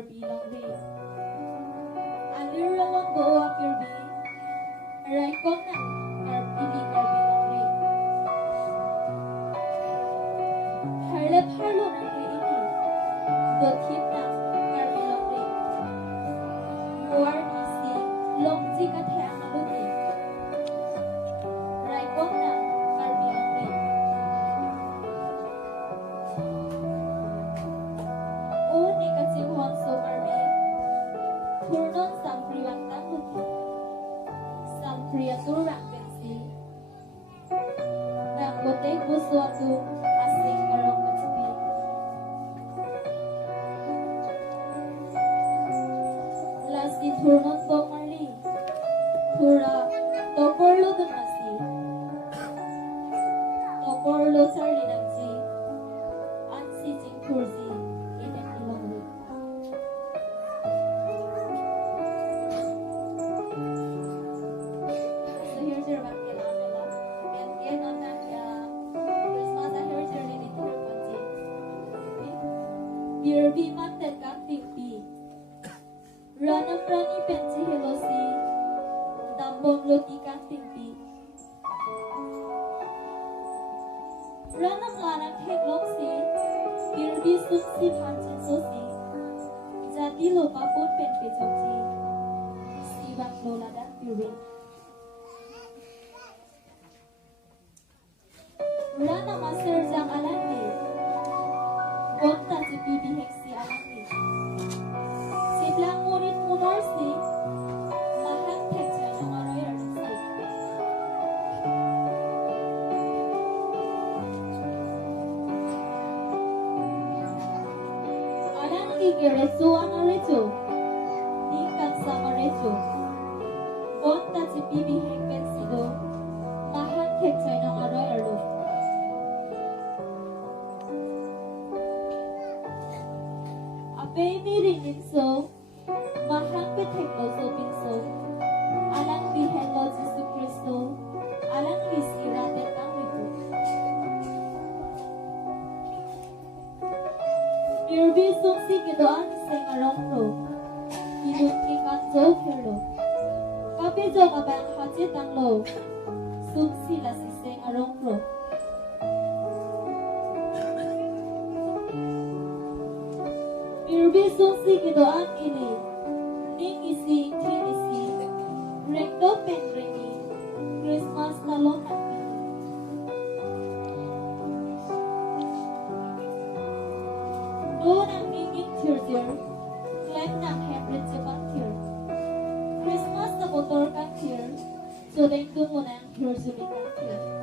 karbi longri. Alir rawang go akirbi. Aray kong na karbi longri. Harlep harlo nangri ini. Dothip na karbi longri. Muar bisi longji ka thang aluti. Aray kong na karbi longri. Uni ka chinghuang so karbi. Turnon sampriwang tamuti. Sampriya turang bensi. Nanggote busuatu asing karong kecipi. Lasi turnon to marli. Tura tokorlo dun nasi. Tokorlo charli nangji. Ansi jing turji. Inen ilongli. So here's your bakil amela. And yan on that Christmas and here's your lady to her panji. Birbi mantet kang tingpi. Ranam rani penci helosi. Dambong loti kang tingpi. Ranam larang heglok si. Birbi sumsi pancin sosi. Jadi lo papun pen pejokji. Siwang lo ladak birbi. Rana master jang alangni. Gonta jipi biheksi alangni. Siblang murid munorsi. Mahang tekja ng aroy arsi. Alangni gereso ang arejo. Tingkang sa arejo. Gonta jipi bihek pensido. Mahang tekja ng aroy arlo. Ape miring so, mahang beteklo so pinso, alang bihelo Jesu Kristo, alang bisirate kang ito. Birbi sumsi kidoan sing arongro, kinunti kanjo kirlo, kapijo kabang hajit ang lo, sumsi lasi sing arongro. Birbi sumsi kidoan ini, ning isi tin isi, rekdo pen ringi, Christmas talon nakini. Do nang ninging tir, klem nang hemrit jebang tir. Christmas na motor kang tir, so deng mo nang tir sulit kang tir.